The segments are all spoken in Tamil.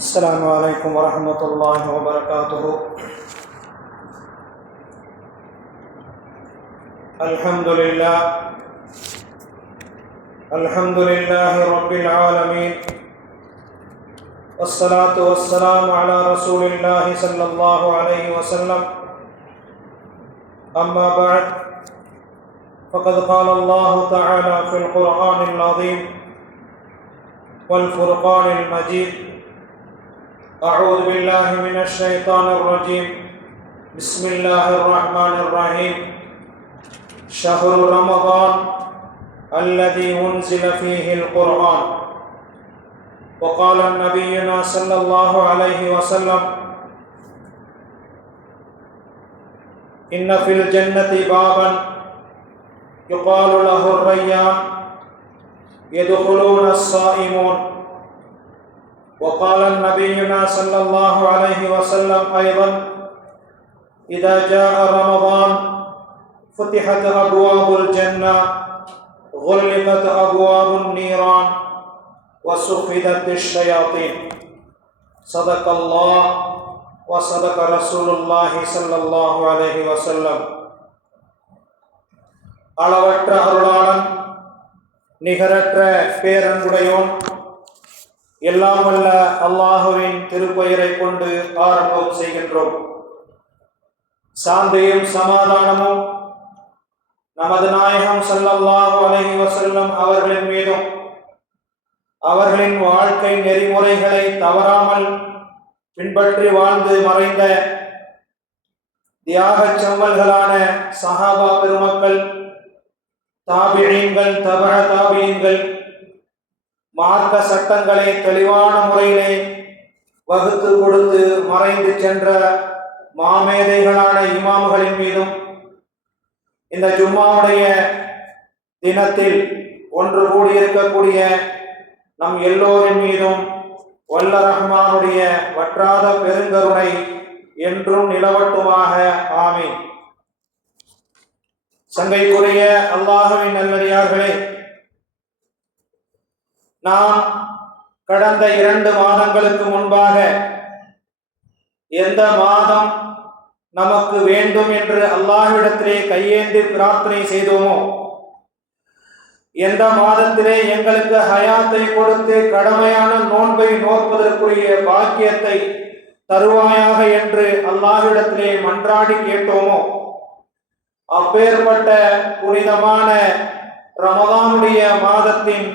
السلام عليكم ورحمة الله وبركاته. الحمد لله رب العالمين، والصلاة والسلام على رسول الله صلى الله عليه وسلم. أما بعد، فقد قال الله تعالى في القرآن العظيم والفرقان المجيد: أعوذ بالله من الشيطان الرجيم. بسم الله الرحمن الرحيم. شهر رمضان الذي أنزل فيه القرآن. وقال نبينا صلى الله عليه وسلم: إن في الجنة بابا يقال له الريان يدخلون الصائمون. وقال نبينا صلى الله عليه وسلم أيضا: إذا جاء رمضان فتحت أبواب الجنة غلقت أبواب النيران وصفدت الشياطين. صدق الله وصدق رسول الله صلى الله عليه وسلم. அளவற்ற அருளாளன், நிகரற்ற பேரன்புடையோன், எல்லாம் வல்ல அல்லாஹுவின் திருப்பெயரை கொண்டு ஆரம்பம் செய்கின்றோம். சாந்தியும் சமாதானமும் நமது நாயகம் ஸல்லல்லாஹு அலைஹி வஸல்லம் அவர்களின் மீதும், அவர்களின் வாழ்க்கை நெறிமுறைகளை தவறாமல் பின்பற்றி வாழ்ந்து மறைந்த தியாகச் செம்மல்களான சஹாபா பெருமக்கள், தாபிஈன்கள், தபஅ தாபிஈன்கள், மார்க்க சட்டங்களை தெளிவான முறையிலே வகுத்து கொடுத்து மறைந்து சென்ற மாமேதைகளான இமாம்களின் மீதும், இந்த ஜும்மாவுடைய தினத்தில் ஒன்று கூடியிருக்கக்கூடிய நம் எல்லோரின் மீதும் வல்ல ரஹ்மானுடைய வற்றாத பெருங்கருணை என்றும் நிலவட்டுமாக. ஆமீன். சங்கைக்குரிய அல்லாஹ்வின் நல்லடியார்களே, நாம் கடந்த 2 மாதங்களுக்கு முன்பாக எந்த மாதம் நமக்கு வேண்டும் என்று அல்லாஹ்விடத்திலே கையேந்தி பிரார்த்தனை செய்தோமோ, எந்த மாதத்திலே எங்களுக்கு ஹயாத்தை கொடுத்து கடமையான நோன்பை நோற்பதற்குரிய பாக்கியத்தை தருவாயாக என்று அல்லாஹ்விடத்திலே மன்றாடி கேட்டோமோ, அப்பேற்பட்ட புனிதமான ரமதானுடைய மாதத்தின்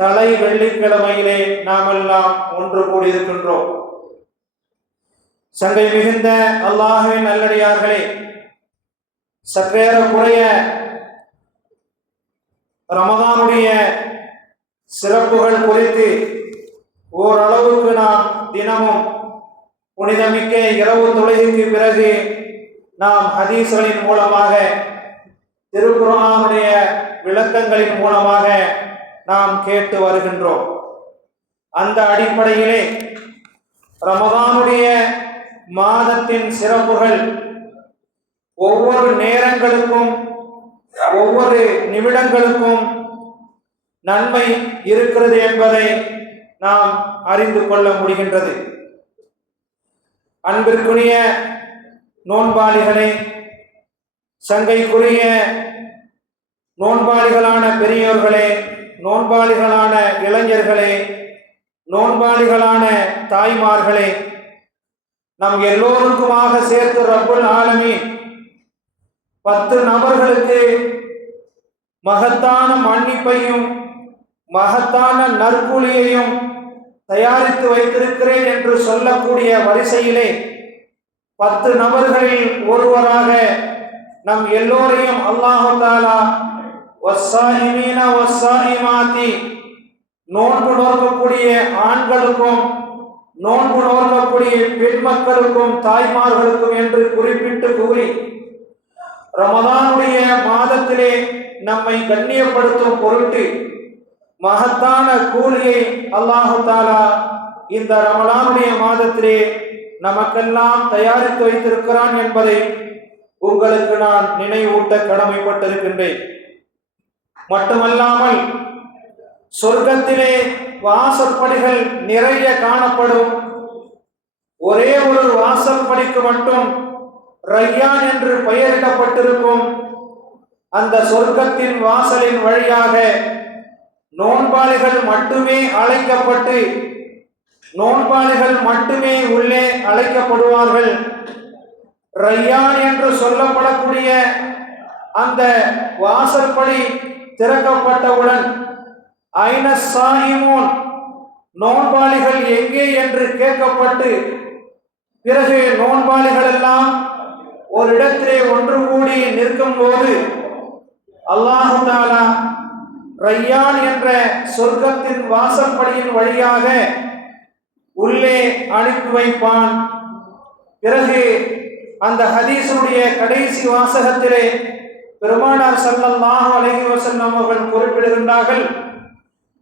தலை வெள்ளிக்கிழமையிலே நாமெல்லாம் ஒன்று கூடியிருக்கின்றோம். சங்கை மிகுந்த அல்லாஹ்வின் நல்லடியார்களே, சற்றேறக்குறைய ரமதானுடைய சிறப்புகள் குறித்து ஓரளவுக்கு நாம் தினமும் புனிதமிக்க இரவு தொழுகைக்கு பிறகு நாம் ஹதீஸ்களின் மூலமாக, திருக்குர்ஆனுடைய விளக்கங்களின் மூலமாக நாம் கேட்டு வருகின்றோம். அந்த அடிப்படையிலே ரமதானுடைய மாதத்தின் சிறப்புகள் ஒவ்வொரு நேரங்களுக்கும், ஒவ்வொரு நிமிடங்களுக்கும் நன்மை இருக்கிறது என்பதை நாம் அறிந்து கொள்ள முடிகின்றது. அன்பிற்குரிய நோன்பாளிகளே, சங்கைக்குரிய நோன்பாளிகளான பெரியோர்களே, நோன்பாளிகளான இளைஞர்களே, நோன்பாளிகளான தாய்மார்களே, நம் எல்லோருக்குமாக சேர்த்து ரப்புல் ஆலமீன் 10 நபர்களுக்கு மகத்தான மன்னிப்பையும் மகத்தான நற்கூலியையும் தயாரித்து வைத்திருக்கிறேன் என்று சொல்லக்கூடிய வரிசையிலே 10 நபர்களில் ஒருவராக நம் எல்லோரையும் அல்லாஹ் தஆலா வஸ்ஸாயிமீன வஸ்ஸாயிமாத்தி, நோன்பு நோக்கக்கூடிய ஆண்களுக்கும் நோன்பு நோக்கக்கூடிய பெண் மக்களுக்கும் தாய்மார்களுக்கும் என்று குறிப்பிட்டு கூறி, ரமதானுடைய மாதத்திலே நம்மை கண்ணியப்படுத்தும் பொருட்டு மகத்தான கூலியை அல்லாஹ் தஆலா இந்த ரமலானுடைய மாதத்திலே நமக்கெல்லாம் தயாரித்து வைத்திருக்கிறான் என்பதை உங்களுக்கு நான் நினைவூட்ட கடமைப்பட்டிருக்கின்றேன். மட்டுமல்லாமல் சொர்க்கத்திலே வாசற்படிகள் நிறைய காணப்படும். ஒரே ஒரு வாசல் படிக்கு மட்டும் ரையான் என்று பெயரிடப்பட்டிருக்கும். அந்த சொர்க்கத்தின் வாசலின் வழியாக நோன்பாளிகள் மட்டுமே அழைக்கப்பட்டு நோன்பாளிகள் மட்டுமே உள்ளே அழைக்கப்படுவார்கள். ரையான் என்று சொல்லப்படக்கூடிய அந்த வாசற்படி திறக்கப்பட்டவுடன் ஐன சாயிமோன், நோன்பாளிகள் எங்கே என்று கேட்கப்பட்டு பிறகு நோன்பாளிகள் எல்லாம் ஒரு இடத்திலே ஒன்று கூடி நிற்கும் போது அல்லாஹு தஆலா ரையான் என்ற சொர்க்கத்தின் வாசற்படியின் வழியாக உள்ளே அனுப்பி வைப்பான். பிறகு அந்த ஹதீஸுடைய கடைசி வாசகத்திலே பெருமானார் ஸல்லல்லாஹு அலைஹி வஸல்லம் அவர்கள் குறிப்பிடுகின்றார்கள்,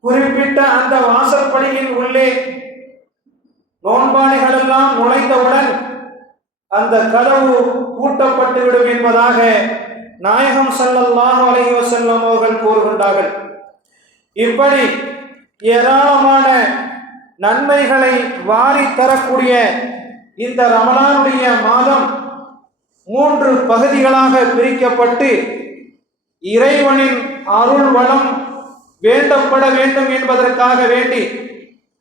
குறிப்பிட்ட அந்த வாசற்படியின் உள்ளே நோன்பாளிகள் எல்லாம் நுழைந்தவுடன் அந்த கதவு பூட்டப்பட்டுவிடும் என்பதாக நாயகம் ஸல்லல்லாஹு அலைஹி வஸல்லம் அவர்கள் கூறுகின்றார்கள். இப்படி ஏராளமான நன்மைகளை வாரி தரக்கூடிய இந்த ரமலானுடைய மாதம் 3 பகுதிகளாக பிரிக்கப்பட்டு இறைவனின் அருள் வளம் வேண்டப்பட வேண்டும் என்பதற்காக வேண்டி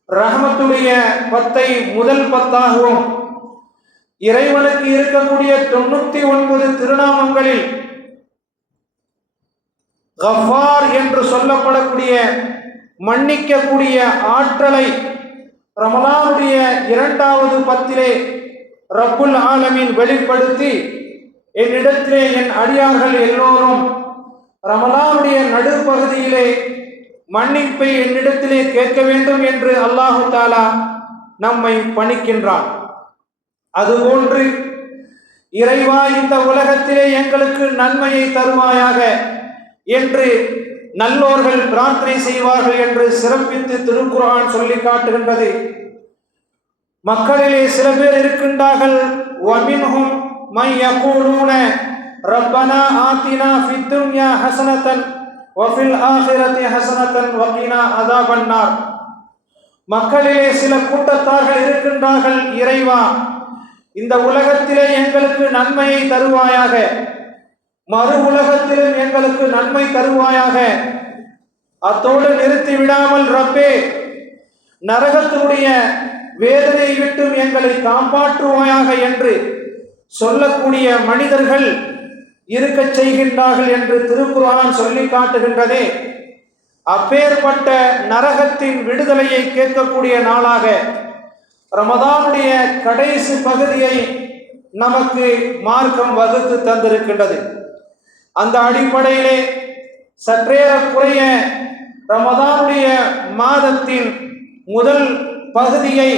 ரஹமத்துடைய 10ஐ முதல் 10ஆகவும், இறைவனுக்கு இருக்கக்கூடிய 99 திருநாமங்களில் கஃபார் என்று சொல்லப்படக்கூடிய மன்னிக்கக்கூடிய ஆற்றலை ரமலானுடைய 2வது 10இலே ரப்புல் ஆலமீன் வெளிப்படுத்தி, என்னிடத்திலே என் அடியார்கள் எல்லோரும் ரமலானுடைய நடுப்பகுதியிலே மன்னிப்பை என்னிடத்திலே கேட்க வேண்டும் என்று அல்லாஹு தஆலா நம்மை பணிக்கின்றான். அதுபோன்று இறைவா, இந்த உலகத்திலே எங்களுக்கு நன்மையை தருவாயாக என்று நல்லோர்கள் பிரார்த்தனை செய்வார்கள் என்று சிறப்பித்து திருக்குர்ஆன் சொல்லி காட்டுகின்றது. மக்களிலே சில பேர் இருக்கின்றார்கள், வமின்ஹும் மை யகூலூன ரப்பனா ஆத்தினா ஃபித் துன்யா ஹஸனத்தன் வஃபில் ஆখিরাতি ஹஸனத்தன் வகினா அஸாபன்னார். மக்களிலே சில கூட்டத்தார்கள் இருக்கின்றார்கள், இறைவா, இந்த உலகத்திலே எங்களுக்கு நன்மையை தருவாயாக, மறு உலகத்திலும் எங்களுக்கு நன்மை தருவாயாக, அத்தோடு நிறுத்தி விடாமல் ரப்பே, நரகத்தினுடைய வேதனையை விட்டும் எங்களை காப்பாற்றுவாயாக என்று சொல்லக்கூடிய மனிதர்கள் இருக்கச் செய்கின்றார்கள் என்று திருக்குர்ஆன் சொல்லி காட்டுகின்றதே. அப்பேற்பட்ட நரகத்தின் விடுதலையை கேட்கக்கூடிய நாளாக ரமதானுடைய கடைசி பகுதியை நமக்கு மார்க்கம் வகுத்து தந்திருக்கின்றது. அந்த அடிப்படையிலே சற்றேறக்குறைய ரமதானுடைய மாதத்தின் முதல் பகுதியை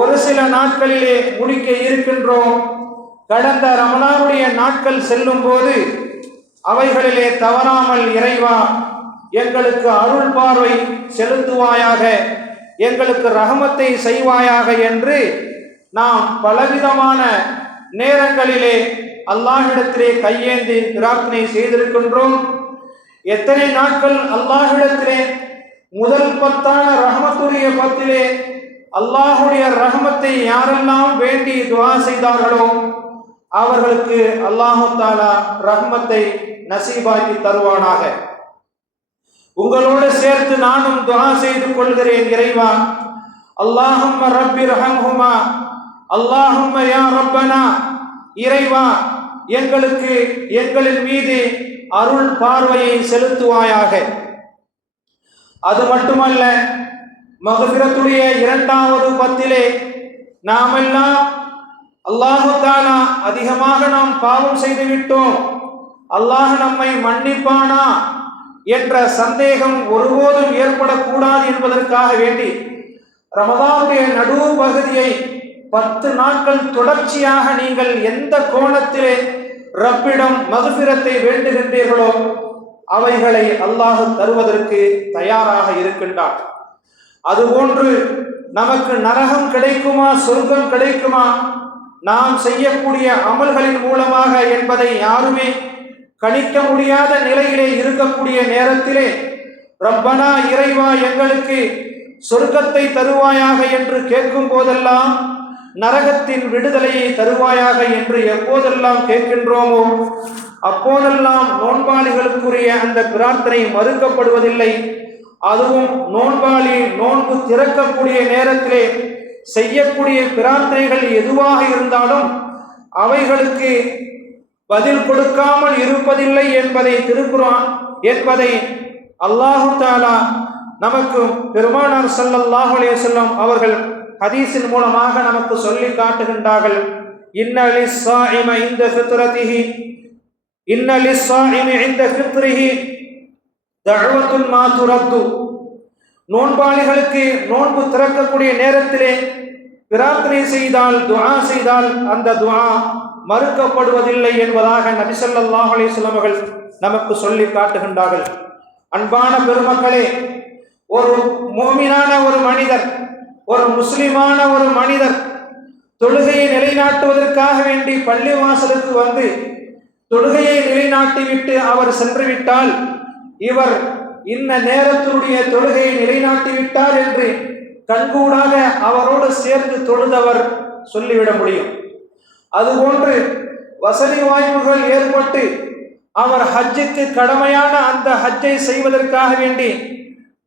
ஒரு சில நாட்களிலே முடிக்க இருக்கின்றோம். கடந்த ரமலானுடைய நாட்கள் செல்லும் போது அவைகளிலே தவறாமல் இறைவா எங்களுக்கு அருள் பார்வை செலுத்துவாயாக, எங்களுக்கு ரஹமத்தை செய்வாயாக என்று நாம் பலவிதமான நேரங்களிலே அல்லாஹ்விடத்திலே கையேந்தி பிரார்த்தனை செய்திருக்கின்றோம். எத்தனை நாட்கள் அல்லாஹ்விடத்திலே முதல் 10ஆன ரஹமத்துடைய 10இலே அல்லாஹுடைய ரஹமத்தை யாரெல்லாம் வேண்டி துஆ செய்தார்களோ அவர்களுக்கு அல்லாஹு தஆலா ரஹ்மத்தை நசீபாக்கி தருவானாக. உங்களோடு சேர்த்து நானும் துஆ செய்து கொள்கிறேன், இறைவா, அல்லாஹும்ம ரப்பி ரஹம்ஹுமா, அல்லாஹும்ம யா ரப்பனா, இறைவா எங்களுக்கு எங்களின் மீது அருள் பார்வையை செலுத்துவாயாக. அது மட்டுமல்ல, மக்ஃபிரத்துடைய 2வது 10இலே நாமெல்லாம் அல்லாஹு தஆலா அதிகமாக நாம் பாவம் செய்து விட்டோம், அல்லாஹ் நம்மை மன்னிப்பானா என்ற சந்தேகம் ஒருபோதும் ஏற்படக்கூடாது என்பதற்காக வேண்டி ரமதானுடைய நடு பகுதியை 10 நாட்கள் தொடர்ச்சியாக நீங்கள் எந்த கோணத்திலே ரப்பிடம் மக்ஃபிரத்தை வேண்டுகின்றீர்களோ அவைகளை அல்லாஹ் தருவதற்கு தயாராக இருக்கின்றார். அதுபோன்று நமக்கு நரகம் கிடைக்குமா சொர்க்கம் கிடைக்குமா நாம் செய்யக்கூடிய அமல்களின் மூலமாக என்பதை யாருமே கணிக்க முடியாத நிலையிலே இருக்கக்கூடிய நேரத்திலே ரப்பனா, இறைவா எங்களுக்கு சொர்க்கத்தை தருவாயாக என்று கேட்கும் போதெல்லாம் நரகத்தின் விடுதலையை தருவாயாக என்று எப்போதெல்லாம் கேட்கின்றோமோ அப்போதெல்லாம் நோன்பாளிகளுக்குரிய அந்த பிரார்த்தனை மறுக்கப்படுவதில்லை. அதுவும் நோன்பாளி நோன்பு திறக்கக்கூடிய நேரத்திலே செய்யக்கூடிய பிரார்த்தனைகள் எதுவாக இருந்தாலும் அவைகளுக்கு பதில் கொடுக்காமல் இருப்பதில்லை என்பதை திருக்குர்ஆன் என்பதை அல்லாஹு தஆலா நமக்கு பெருமானார் ஸல்லல்லாஹு அலைஹி வஸல்லம் அவர்கள் ஹதீஸின் மூலமாக நமக்கு சொல்லி காட்டுகின்றார்கள். இன்ன லிஸ்ஸாயிமி இன்த ஃபித்ரிஹி தஅவத்துன் மா துரத்து. நோன்பாளிகளுக்கு நோன்பு திறக்கக்கூடிய நேரத்திலே பிரார்த்தனை செய்தால், துஆ செய்தால் அந்த துஆ மறுக்கப்படுவதில்லை என்பதாக நபி ஸல்லல்லாஹு அலைஹி வஸல்லம் அவர்கள் நமக்கு சொல்லி காட்டுகின்றார்கள். அன்பான பெருமக்களே, ஒரு முஃமினான ஒரு மனிதர், ஒரு முஸ்லிமான ஒரு மனிதர் தொழுகையை நிலைநாட்டுவதற்காக வேண்டி பள்ளி வாசலுக்கு வந்து தொழுகையை நிலைநாட்டிவிட்டு அவர் சென்று விட்டால், இவர் இன்ன நேரத்தினுடைய தொழுகையை நிலைநாட்டிவிட்டார் என்று கண்கூடாக அவரோடு சேர்ந்து தொழுதவர் சொல்லிவிட முடியும். அதுபோன்று வசதி வாய்ப்புகள் ஏற்பட்டு அவர் ஹஜ்ஜுக்கு கடமையான அந்த ஹஜ்ஜை செய்வதற்காக வேண்டி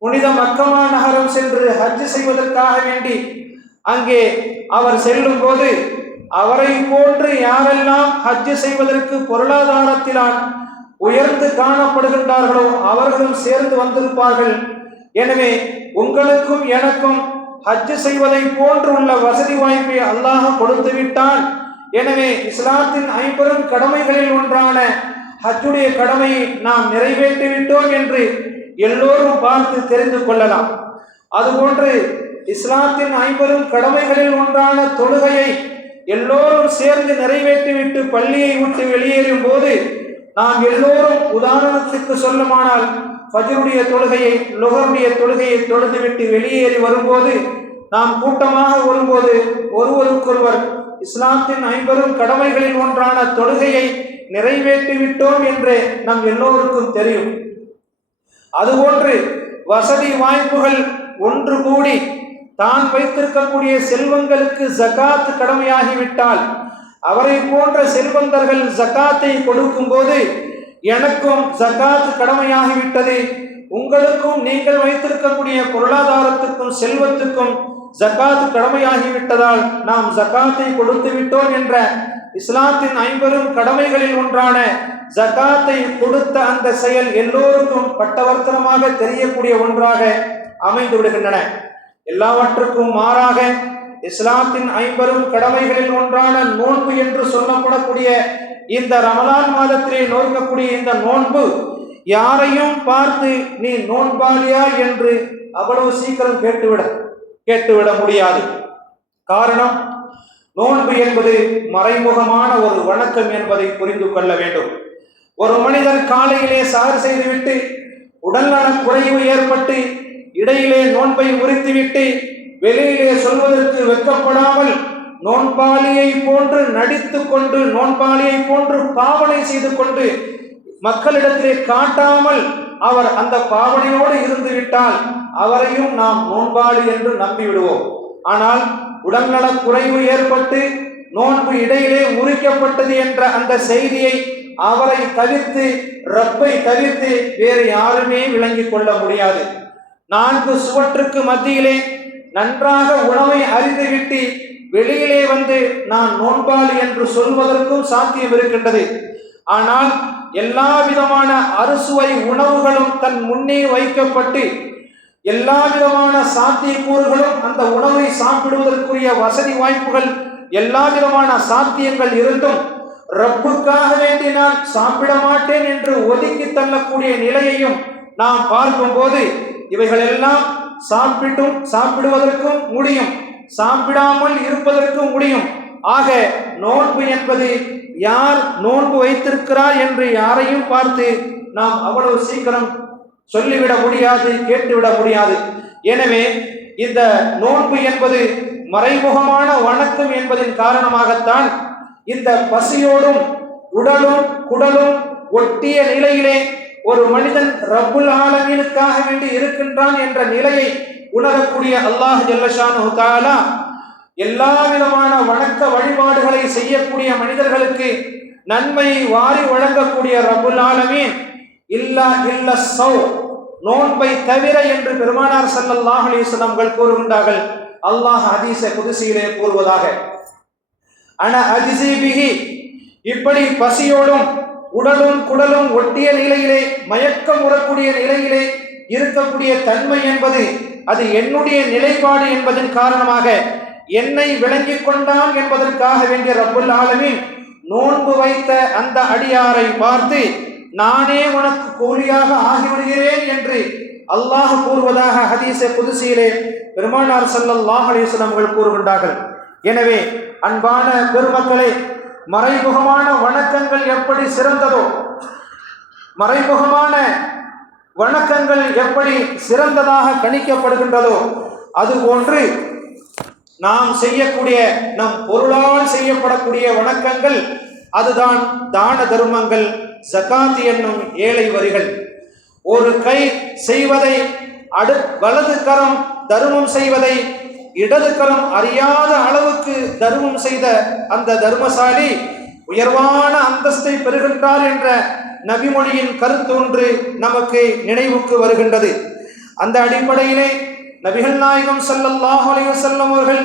புனித மக்கமா நகரம் சென்று ஹஜ் செய்வதற்காக வேண்டி அங்கே அவர் செல்லும் போது அவரை போன்று யாரெல்லாம் ஹஜ் செய்வதற்கு பொருளாதாரத்தினால் உயர்ந்து காணப்படுகின்றார்களோ அவர்களும் சேர்ந்து வந்திருப்பார்கள். எனவே உங்களுக்கும் எனக்கும் ஹஜ் செய்வதை போன்று உள்ள வசதி வாய்ப்பை அல்லாஹ் கொடுத்து விட்டான். எனவே இஸ்லாத்தின் 50 கடமைகளில் ஒன்றான ஹஜ்ஜுடைய கடமையை நாம் நிறைவேற்றிவிட்டோம் என்று எல்லோரும் பார்த்து தெரிந்து கொள்ளலாம். அதுபோன்று இஸ்லாத்தின் 50 கடமைகளில் ஒன்றான தொழுகையை எல்லோரும் சேர்ந்து நிறைவேற்றிவிட்டு பள்ளியை விட்டு வெளியேறும் போது நாம் எல்லோரும் உதாரணத்துக்கு சொல்லுமானால் ஃபஜ்ருடைய தொழுகையை, லுஹருடைய தொழுகையை தொழுதுவிட்டு வெளியேறி வரும்போது நாம் கூட்டமாக வரும்போது ஒருவருக்கொருவர் இஸ்லாத்தின் 50 கடமைகளில் ஒன்றான தொழுகையை நிறைவேற்றிவிட்டோம் என்று நம் எல்லோருக்கும் தெரியும். அதுபோன்று வசதி வாய்ப்புகள் ஒன்று கூடி தான் வைத்திருக்கக்கூடிய செல்வங்களுக்கு ஜகாத் கடமையாகிவிட்டால், அவரை போன்ற செல்வந்தர்கள் ஜகாத்தை கொடுக்கும் போது எனக்கும் ஜகாத் கடமையாகிவிட்டது, உங்களுக்கும் நீங்கள் வைத்திருக்கக்கூடிய பொருளாதாரத்துக்கும் செல்வத்துக்கும் ஜகாத் கடமையாகிவிட்டதால் நாம் ஜகாத்தை கொடுத்து விட்டோம் என்ற இஸ்லாத்தின் 50 கடமைகளில் ஒன்றான ஜகாத்தை கொடுத்த அந்த செயல் எல்லோருக்கும் பட்டவர்த்தனமாக தெரியக்கூடிய ஒன்றாக அமைந்து விடுகின்றன. எல்லாவற்றுக்கும் மாறாக இஸ்லாத்தின் 50 கடமைகளில் ஒன்றான நோன்பு என்று சொல்லப்படக்கூடிய இந்த ரமலான் மாதத்திலே நோக்கக்கூடிய இந்த நோன்பு யாரையும் பார்த்து நீ நோன்பாளியா என்று அவ்வளவு சீக்கிரம் கேட்டுவிட முடியாது. காரணம், நோன்பு என்பது மறைமுகமான ஒரு வணக்கம் என்பதை புரிந்து கொள்ள வேண்டும். ஒரு மனிதர் காலையிலே சார் செய்துவிட்டு உடல்நல குறைவு ஏற்பட்டு இடையிலே நோன்பை முறித்துவிட்டு வெளியிலே சொல்வதற்கு வெட்கப்படாமல் நோன்பாளியை போன்று நடித்து கொண்டு, நோன்பாளியை போன்று பாவனை செய்து கொண்டு மக்களிடத்திலே காட்டாமல் அவர் அந்த பாவனையோடு இருந்து விட்டால் அவரையும் நாம் நோன்பாளி என்று நம்பிவிடுவோம். ஆனால் உடல்நல குறைவு ஏற்பட்டு நோன்பு இடையிலே முறிக்கப்பட்டது என்ற அந்த செய்தியை அவரை தவிர்த்து, ரப்பை தவிர்த்து வேறு யாருமே விளங்கிக் கொள்ள முடியாது. 4 சுவற்றுக்கு மத்தியிலே நன்றாக உணவை அறிந்துவிட்டு வெளியிலே வந்து நான் நோன்பாளி என்று சொல்வதற்கும் சாத்தியம் இருக்கின்றது. ஆனால் எல்லா விதமான அறுசுவை உணவுகளும் தன் முன்னே வைக்கப்பட்டு எல்லா விதமான சாத்தியக்கூறுகளும் அந்த உணவை சாப்பிடுவதற்குரிய வசதி வாய்ப்புகள் எல்லா விதமான சாத்தியங்கள் இருந்தும் ரப்புக்காக வேண்டி நான் சாப்பிட மாட்டேன் என்று ஒதுக்கி தள்ளக்கூடிய நிலையையும் நாம் பார்க்கும் போது இவைகள் எல்லாம் சாப்பிடுவதற்கும் முடியும், சாப்பிடாமல் இருப்பதற்கும் முடியும். ஆக நோன்பு என்பது யார் நோன்பு வைத்திருக்கிறார் என்று யாரையும் பார்த்து நாம் அவ்வளவு சீக்கிரம் சொல்லிவிட முடியாது, கேட்டுவிட முடியாது. எனவே இந்த நோன்பு என்பது மறைமுகமான வணக்கம் என்பதன் காரணமாகத்தான் இந்த பசியோடும் உடலும் குடலும் ஒட்டிய நிலையிலே ஒரு மனிதன் ரப்புல் ஆலமீனுக்காக வேண்டி இருக்கின்றான் என்ற நிலையை உணரக்கூடிய அல்லாஹ் ஜல்ல ஷானுஹு தஆலா எல்லா விதமான வணக்க வழிபாடுகளை செய்யக்கூடிய மனிதர்களுக்கு நன்மையை வாரி வழங்கக்கூடிய ரப்புல் ஆலமீன் இல்ல சௌ நோன்பை தவிர என்று பெருமானார் ஸல்லல்லாஹு அலைஹி வஸல்லம் கூறுகின்றார்கள். அல்லாஹ் ஹதீஸ குதுசியிலே கூறுவதாக, அன அஜ்ஸி பிஹி, இப்படி பசியோடும் உடலும் குடலும் ஒட்டிய நிலையிலே மயக்கம் உறக்கூடிய நிலையிலே இருக்கக்கூடிய தன்மை என்பது அது என்னுடைய நிலைப்பாடு என்பதன் காரணமாக என்னை விளங்கிக் கொண்டான் என்பதற்காக வேண்டிய ரப்புல் ஆலமீன் நோன்பு வைத்த அந்த அடியாரை பார்த்து நானே உனக்கு கூலியாக ஆகிவிடுகிறேன் என்று அல்லாஹ் கூறுவதாக ஹதீஸ குதுசியிலே பெருமானார் ஸல்லல்லாஹு அலைஹி வஸல்லம் கூறுகின்றார்கள். எனவே அன்பான பெருமக்களே, மறைமுகமான வணக்கங்கள் எப்படி சிறந்ததோ, மறைமுகமான வணக்கங்கள் எப்படி சிறந்ததாக கணிக்கப்படுகின்றதோ, அதுபோன்று நாம் செய்யக்கூடிய நம் பொருளால் செய்யப்படக்கூடிய வணக்கங்கள் அதுதான் தான தர்மங்கள், ஜகாத் என்னும் ஏழை வரிகள். ஒரு கை செய்வதை வலது கரம் தர்மம் செய்வதை இடது கரம் அறியாத அளவுக்கு தர்மம் செய்த அந்த தர்மசாலி உயர்வான அந்தஸ்தை பெறுகின்றார் என்ற நபிமொழியின் கருத்து ஒன்று நமக்கு நினைவுக்கு வருகின்றது. அந்த அடிப்படையிலே நபிகள் நாயகம் ஸல்லல்லாஹு அலைஹி வஸல்லம் அவர்கள்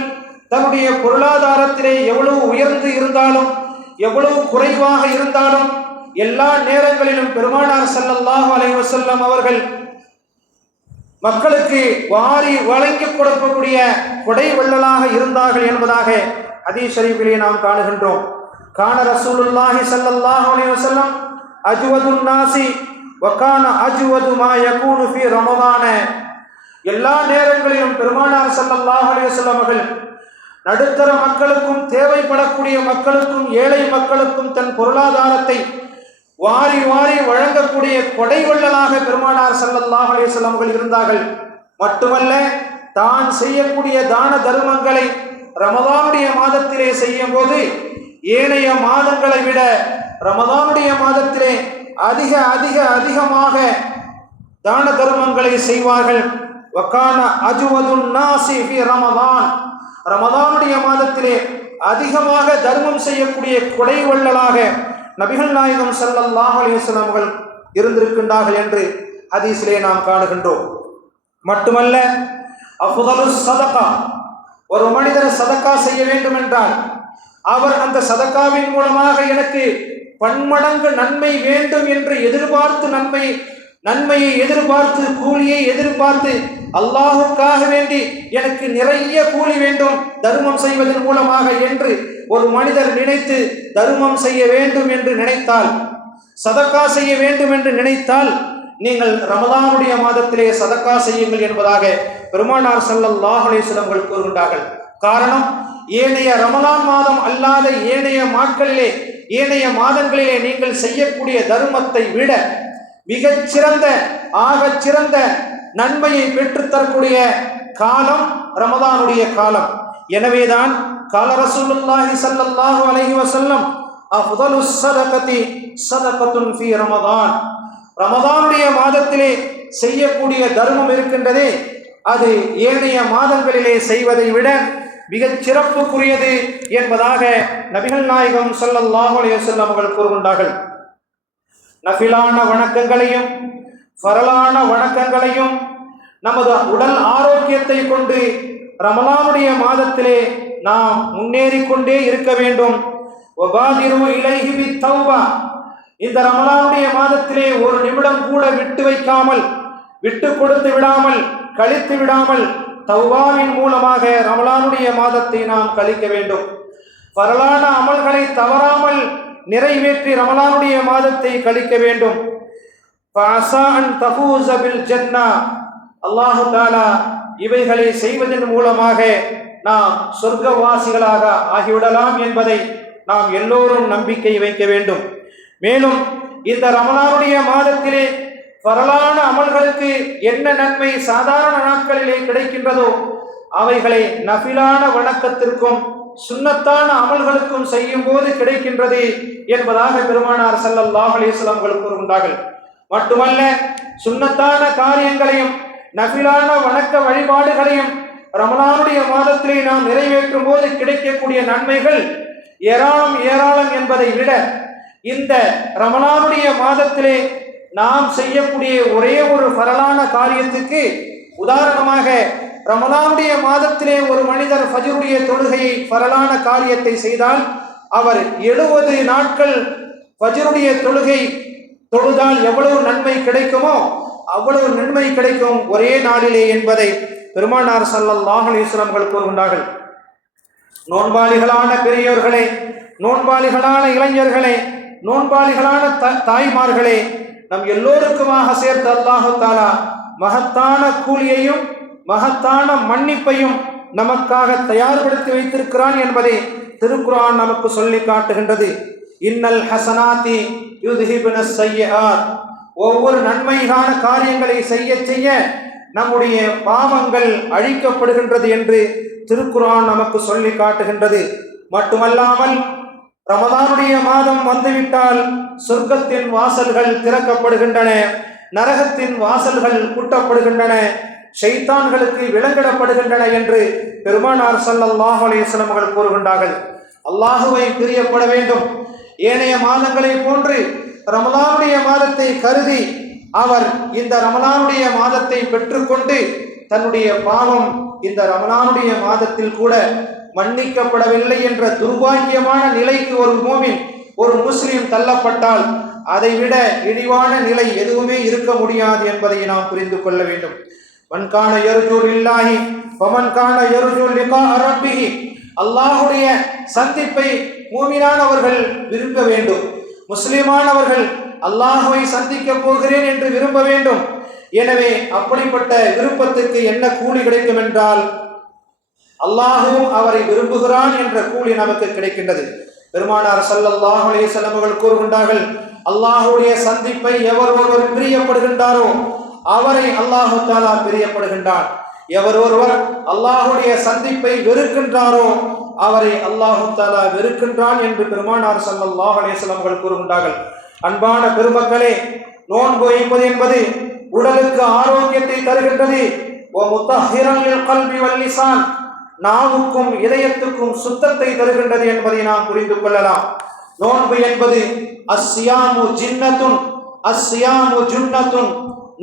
தன்னுடைய பொருளாதாரத்திலே எவ்வளவு உயர்ந்து இருந்தாலும் எவ்வளவு குறைவாக இருந்தாலும் எல்லா நேரங்களிலும் பெருமானார் ஸல்லல்லாஹு அலைஹி வஸல்லம் அவர்கள் மக்களுக்கு வாரி வழங்கி கொடுக்கக்கூடிய கொடை வள்ளலாக இருந்தார்கள் என்பதாக ஹதீஸ் ஷரீஃபிலே நாம் காணுகின்றோம். கான ரசூலுல்லாஹி ஸல்லல்லாஹு அலைஹி வஸல்லம் அஜ்வதுன் நாசி வகான அஜ்வது மா யகூனு ஃபீ ரமதான, எல்லா நேரங்களிலும் பெருமானார் ஸல்லல்லாஹு அலைஹி வஸல்லம் அவர்கள் நடுத்தர மக்களுக்கும் தேவைப்படக்கூடிய மக்களுக்கும் ஏழை மக்களுக்கும் தன் பொருளாதாரத்தை வாரி வாரி வழங்கக்கூடிய கொடை வள்ளலாக பெருமானார் ஸல்லல்லாஹு அலைஹி வஸல்லம் இருந்தார்கள். மட்டுமல்ல, தான் செய்யக்கூடிய தான தர்மங்களை ரமதானுடைய மாதத்திலே செய்யும் போது ஏனைய மாதங்களை விட ரமதானுடைய மாதத்திலே அதிகமாக தான தர்மங்களை செய்வார்கள். வகான அஜ்வதுன் நாசி ஃபீ ரமதான், ரமதானுடைய மாதத்திலே அதிகமாக தர்மம் செய்யக்கூடிய கொடை வள்ளலாக நபிகள் நாயகம் ஸல்லல்லாஹு அலைஹி வஸல்லம் அவர்கள் இருந்திருக்கின்றார்கள் என்று ஹதீஸிலே நாம் காணுகின்றோம். மட்டுமல்ல, அஃதலுஸ் சதகா, ஒரு மனிதர் சதக்கா செய்ய வேண்டும் என்றால் அவர் அந்த சதக்காவின் மூலமாக எனக்கு பன்மடங்கு நன்மை வேண்டும் என்று எதிர்பார்த்து நன்மையை எதிர்பார்த்து கூலியை எதிர்பார்த்து அல்லாஹுக்காக வேண்டி எனக்கு நிறைய கூலி வேண்டும் தர்மம் செய்வதன் மூலமாக என்று ஒரு மனிதர் நினைத்து தர்மம் செய்ய வேண்டும் என்று நினைத்தால், சதக்கா செய்ய வேண்டும் என்று நினைத்தால் நீங்கள் ரமதானுடைய மாதத்திலே சதக்கா செய்யுங்கள் என்பதாக பெருமானார் ஸல்லல்லாஹு அலைஹி வஸல்லம் கூறுகின்றார்கள். காரணம், ஏனைய ரமலான் மாதம் அல்லாத ஏனைய நாட்களிலே ஏனைய மாதங்களிலே நீங்கள் செய்யக்கூடிய தர்மத்தை விட மிகச்சிறந்த ஆகச்சிறந்த நன்மையை பெற்றுத்தரக்கூடிய காலம் ரமதானுடைய காலம். எனவேதான் கால ரசூலுல்லாஹி ஸல்லல்லாஹு அலைஹி வஸல்லம் அஃதலுஸ் ஸதகதி ஸதகத்துன் ஃபீ ரமதான், ரமதானுடைய மாதத்திலே செய்யக்கூடிய தர்மம் இருக்கின்றதே அது ஏனைய மாதங்களிலே செய்வதை விட மிகச் சிறப்புக்குரியது என்பதாக நபிகள் நாயகம் ஸல்லல்லாஹு அலைஹி வஸல்லம் அவர்கள் கூறுகின்றார்கள். நஃபிலான வணக்கங்களையும் ஃபரலான வணக்கங்களையும் நமது உடல் ஆரோக்கியத்தை கொண்டு ரமலானுடைய மாதத்திலே நாம் முன்னேறி கொண்டே இருக்க வேண்டும். வபாதிரு இலைஹி பித்தௌபா, இந்த ரமலானுடைய மாதத்திலே ஒரு நிமிடம் கூட விட்டு கொடுத்து விடாமல் கழித்து விடாமல் தௌபாவின் மூலமாக ரமலானுடைய மாதத்தை நாம் கழிக்க வேண்டும். ஃபரலான அமல்களை தவறாமல் நிறைவேற்றி ரமலானுடைய மாதத்தை கழிக்க வேண்டும். அல்லாஹு தஆலா இவைகளை செய்வதன் மூலமாக நாம் சொர்க்கவாசிகளாக ஆகிவிடலாம் என்பதை நாம் எல்லோரும் நம்பிக்கை வைக்க வேண்டும். மேலும் இந்த ரமலானுடைய மாதத்திலே ஃபரலான அமல்களுக்கு என்ன நன்மை சாதாரண நாட்களிலே கிடைக்கின்றதோ அவைகளை நஃபிலான வணக்கத்திற்கும் சுன்னத்தான அமல்களுக்கும் செய்யும் போது கிடைக்கின்றது என்பதாக பெருமானார் ஸல்லல்லாஹு அலைஹி வஸல்லம் கூறுகின்றார்கள். மட்டுமல்ல, சுன்னத்தான காரியங்களையும் நஃபிலான வணக்க வழிபாடுகளையும் ரமலானுடைய மாதத்திலே நாம் நிறைவேற்றும் போது கிடைக்கக்கூடிய நன்மைகள் ஏராளம் ஏராளம் என்பதை விட இந்த ரமலானுடைய மாதத்திலே நாம் செய்யக்கூடிய ஒரே ஒரு பரலான காரியத்துக்கு உதாரணமாக, ரமலானுடைய மாதத்திலே ஒரு மனிதர் ஃபஜ்ருடைய தொழுகையை பரலான காரியத்தை செய்தால் அவர் 70 நாட்கள் ஃபஜ்ருடைய தொழுகை தொழுதால் எவ்வளவு நன்மை கிடைக்குமோ அவ்வளவு நன்மை கிடைக்கும் ஒரே நாளிலே என்பதை பெருமானார் ஸல்லல்லாஹு அலைஹி வஸல்லம் அவர்கள் கூறுகின்றார்கள். நோன்பாளிகளான பெரியோர்களே, நோன்பாளிகளான இளைஞர்களே, நோன்பாளிகளான தாய்மார்களே, நம் எல்லோருக்குமாக சேர்த்து அல்லாஹு தஆலா மகத்தான கூலியையும் மகத்தான மன்னிப்பையும் நமக்காக தயார்படுத்தி வைத்திருக்கிறான் என்பதை திருக்குர்ஆன் நமக்கு சொல்லி காட்டுகின்றது. இன்னல் ஹசனாத்தி யுத்ஹிபுன ஸய்யிஆத். ஒவ்வொரு நன்மையான காரியங்களை செய்ய செய்ய நம்முடைய பாவங்கள் அழிக்கப்படுகின்றது என்று திருக்குர்ஆன் நமக்கு சொல்லி காட்டுகின்றது. மட்டுமல்லாமல் ரமலானுடைய மாதம் வந்துவிட்டால் சொர்க்கத்தின் வாசல்கள் திறக்கப்படுகின்றன, நரகத்தின் வாசல்கள் பூட்டப்படுகின்றன, ஷைத்தான்களுக்கு விலங்கிடப்படுகின்றன என்று பெருமானார் ஸல்லல்லாஹு அலைஹி வஸல்லம் அவர்கள் கூறுகின்றார்கள். அல்லாஹுவை பிரியப்பட வேண்டும். ஏனைய மாதங்களை போன்று ரமலானுடைய மாதத்தை கருதி அவர் இந்த ரமலானுடைய மாதத்தை பெற்றுக்கொண்டு தன்னுடைய பாவம் இந்த ரமலானுடைய மாதத்தில் கூட மன்னிக்கப்படவில்லை என்ற துர்பாக்கியமான நிலைக்கு ஒரு மூமின், ஒரு முஸ்லிம் தள்ளப்பட்டால் அதைவிட இழிவான நிலை எதுவுமே இருக்க முடியாது என்பதை நாம் புரிந்து கொள்ள வேண்டும். மன் கான யர்ஜு லில்லாஹி வமன் கான யர்ஜு லிகா ரப்பிஹி. அல்லாஹ்வுடைய சந்திப்பை மூமினானவர்கள் விரும்ப வேண்டும். முஸ்லிமானவர்கள் அல்லாஹ்வை சந்திக்க போகிறேன் என்று விரும்ப வேண்டும். எனவே அப்படிப்பட்ட விருப்பத்துக்கு என்ன கூலி கிடைக்கும் என்றால் அல்லாஹ்வும் அவரை விரும்புகிறான் என்ற கூலி நமக்கு கிடைக்கின்றது. பெருமானார் ஸல்லல்லாஹு அலைஹி வஸல்லம் அவர்கள் கூறுகின்றார்கள், அல்லாஹ்வுடைய சந்திப்பை எவர் ஒருவர் பிரியப்படுகின்றாரோ அவரை அல்லாஹு தஆலா பிரியப்படுகின்றான். எவர் ஒருவர் அல்லாஹ்வுடைய சந்திப்பை வெறுக்கின்றாரோ அவரை அல்லாஹு தஆலா வெறுக்கின்றான் என்று பெருமானார் ஸல்லல்லாஹு அலைஹி வஸல்லம் அவர்கள் கூறுகின்றார்கள். அன்பான பெருமக்களே, நோன்பு வைப்பது என்பது உடலுக்கு ஆரோக்கியத்தை தருகின்றது. நாவுக்கும் இதயத்துக்கும் சுத்தத்தை தருகின்றது என்பதை நாம் புரிந்து கொள்ளலாம். நோன்பு என்பது அஸ்ஸியாமு ஜின்னத்துன், அஸ்ஸியாமு ஜுன்னத்துன்.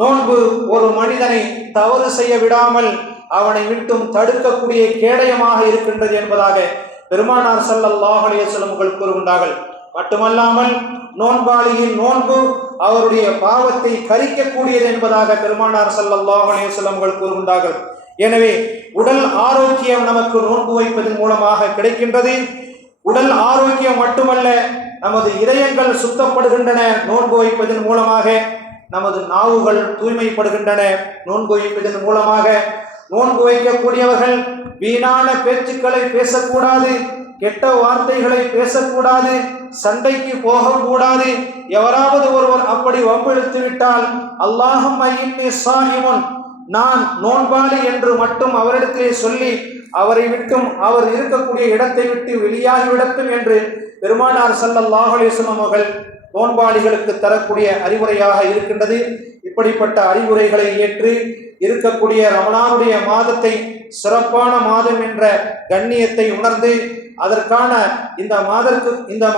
நோன்பு ஒரு மனிதனை தவறு செய்ய விடாமல் அவனை விட்டும் தடுக்கக்கூடிய கேடயமாக இருக்கின்றது என்பதாக பெருமானார் ஸல்லல்லாஹு அலைஹி வஸல்லம் அவர்கள் கூறுகின்றார்கள். மட்டுமல்லாமல் நோன்பாளியின் நோன்பு அவருடைய பாவத்தை கரிக்கக்கூடியது என்பதாக பெருமானார் ஸல்லல்லாஹு அலைஹி வஸல்லம் அவர்கள் கூறுகின்றார்கள். எனவே உடல் ஆரோக்கியம் நமக்கு நோன்பு வைப்பதன் மூலமாக கிடைக்கின்றது. உடல் ஆரோக்கியம் மட்டுமல்ல, நமது இதயங்கள் சுத்தப்படுகின்றன. நோன்பு வைப்பதன் மூலமாக நமது நாவுகள் தூய்மைப்படுகின்றன. நோன்பு வைப்பதன் மூலமாக நோன்பு வைக்கக்கூடியவர்கள் வீணான பேச்சுக்களை பேசக்கூடாது, கெட்ட வார்த்தைகளை பேசக்கூடாது, சண்டைக்கு போகக்கூடாது. எவராவது ஒருவர் அப்படி வம்பிழுத்து விட்டால் அல்லாஹும்ம இன்னி ஸாயிமுன், நான் நோன்பாளி என்று மட்டும் அவரிடத்திலே சொல்லி அவரை விட்டும் அவர் இருக்கக்கூடிய இடத்தை விட்டு வெளியாகிவிடட்டும் என்று பெருமானார் ஸல்லல்லாஹு அலைஹி வஸல்லம் அவர்கள் நோன்பாளிகளுக்கு தரக்கூடிய அறிவுரையாக இருக்கின்றது. இப்படிப்பட்ட அறிவுரைகளை ஏற்று இருக்கக்கூடிய ரமலானுடைய மாதத்தை சிறப்பான மாதம் என்ற கண்ணியத்தை உணர்ந்து அதற்கான இந்த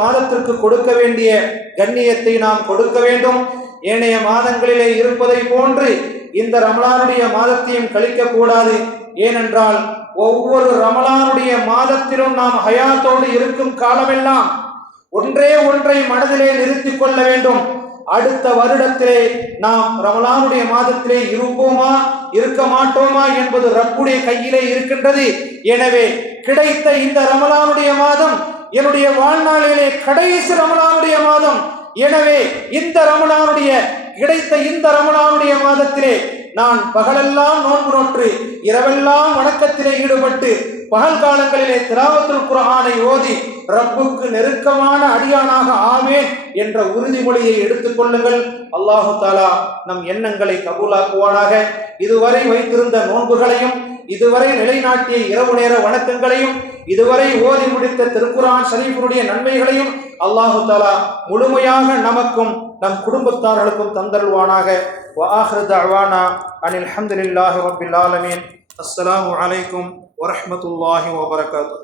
மாதத்திற்கு கொடுக்க வேண்டிய கண்ணியத்தை நாம் கொடுக்க வேண்டும். ஏனைய மாதங்களிலே இருப்பதை போன்று இந்த ரமலானுடைய மாதத்தையும் கழிக்கக்கூடாது. ஏனென்றால் ஒவ்வொரு ரமலானுடைய மாதத்திலும் நாம் ஹயாத்தோடு இருக்கும் காலமெல்லாம் ஒன்றை மனதிலே நிறுத்திக் கொள்ள வேண்டும். அடுத்த வருடத்திலே நாம் ரமலானுடைய மாதத்திலே இருப்போமா இருக்க மாட்டோமா என்பது ரப்புடைய கையிலே இருக்கின்றது. எனவே கிடைத்த இந்த ரமலானுடைய மாதம் என்னுடைய வாழ்நாளிலே கடைசி ரமலானுடைய மாதம். எனவே கிடைத்த இந்த ரமலானுடைய மாதத்திலே நான் பகலெல்லாம் நோன்பு நோற்று இரவெல்லாம் வணக்கத்திலே ஈடுபட்டு பகல் காலங்களிலே திலாவத்துல் குர்ஆனை ஓதி ரப்புக்கு நெருக்கமான அடியானாக ஆவேன் என்ற உறுதிமொழியை எடுத்துக் கொள்ளுங்கள். அல்லாஹு தஆலா நம் எண்ணங்களை கபூலாக்குவானாக. இதுவரை வைத்திருந்த நோன்புகளையும், இதுவரை நிலைநாட்டிய இரவு நேர வணக்கங்களையும், இதுவரை ஓதி முடித்த திருக்குர்ஆன் ஷரீஃபுடைய நன்மைகளையும் அல்லாஹு தஆலா முழுமையாக நமக்கும் நம் குடும்பத்தார்களுக்கும் தந்தருள்வானாக. வ ஆஹிரு தஅவானா அனில் ஹம்துலில்லாஹி ரப்பில் ஆலமீன். அஸ்ஸலாமு அலைக்கும் வரஹ்மத்துல்லாஹி வபரகாத்துஹு.